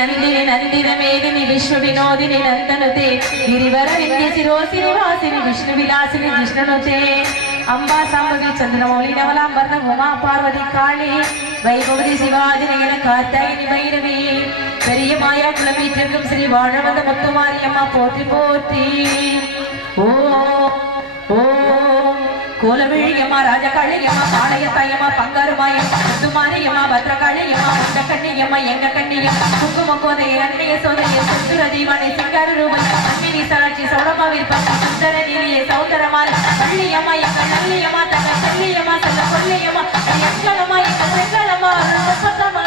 நந்தினி நந்தித மேதினி விஸ்வ வினோதினி நந்தனுதே ಗಿರಿವರ ವಿದ್ಯೆ ಶಿರೋಸಿನಿ ವಾಸಿನಿ ವಿಷ್ಣು ವಿಲಾಸಿನಿ ಜಿಷ್ಣುನುತೆ ಅಂಬಾ ಸಾಂಬವಿ ಚಂದ್ರಮೌಳಿ ನವಲಾಂಬರ್ನ ಉಮಾ பார்வதி காளி வைபவதி சிவாதினகன காத்தாயினி பைரவி பெரிய மாயா குலமீற்றிருக்கும் ஸ்ரீ வாழவந்த முத்துமாரியம்மா போற்றி போற்றி ஓ ஓ கோலவிழியம்மா ராஜகாளியம்மா பாளையத்தாயம்மா பங்காருமாயம் முத்துமாரியம்மா பத்ரகாளியம்மா இந்த கண்ணியம்மா எங்க கண்ணியம் குங்கும கோதை அன்னைய சோதரிய சுத்துர தீவானை சிங்கார ரூபன் அன்னினி சராட்சி சௌடமா விற்பனை சுந்தர நீலிய சௌந்தரமால் பள்ளியம்மா எங்க நல்லியம்மா தங்க செல்லியம்மா தங்க கொல்லியம்மா எங்களம்மா எங்க செங்களம்மா முப்பத்தம்மா முப்பத்தம்மா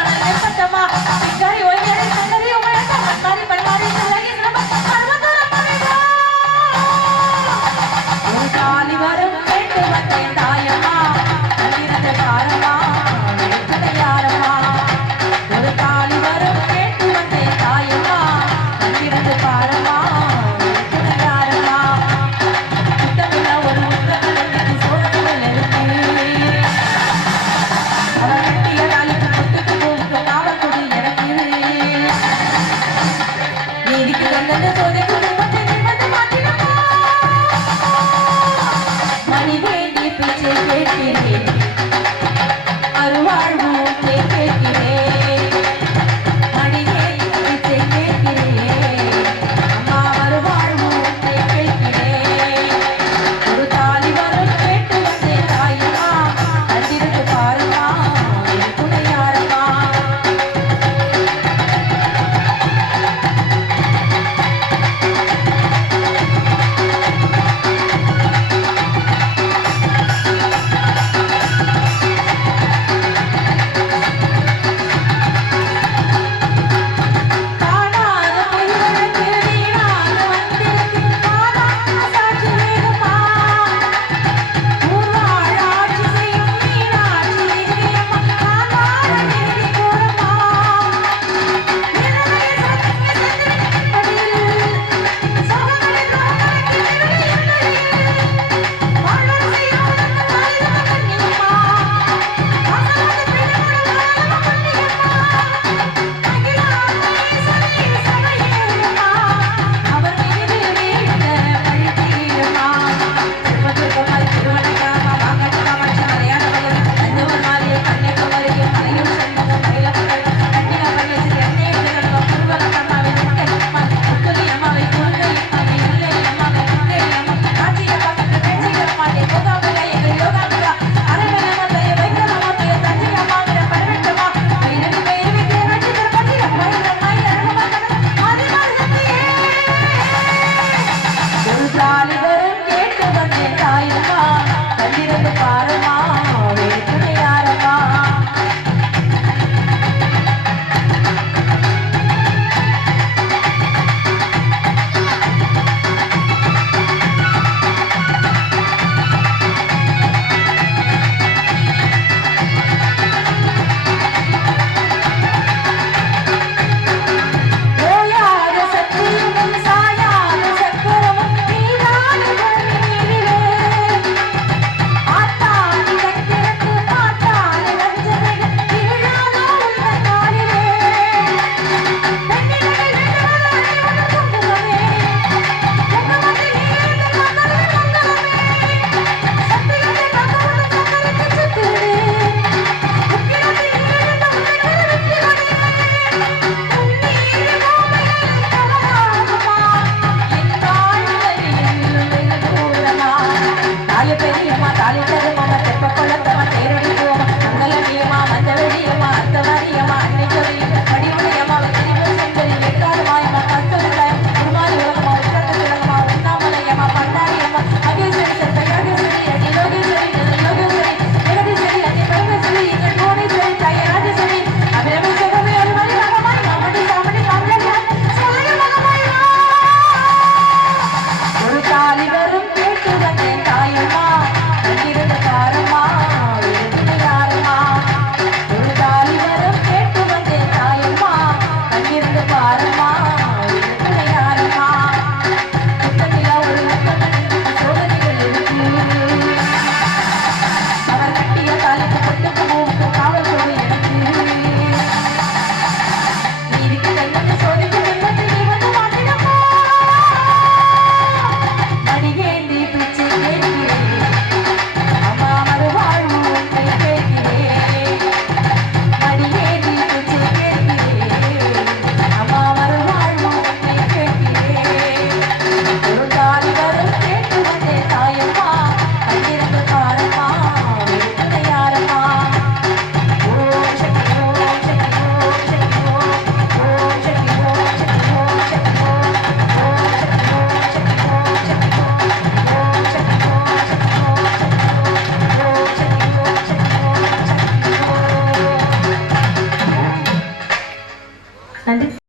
அருவாழ்வு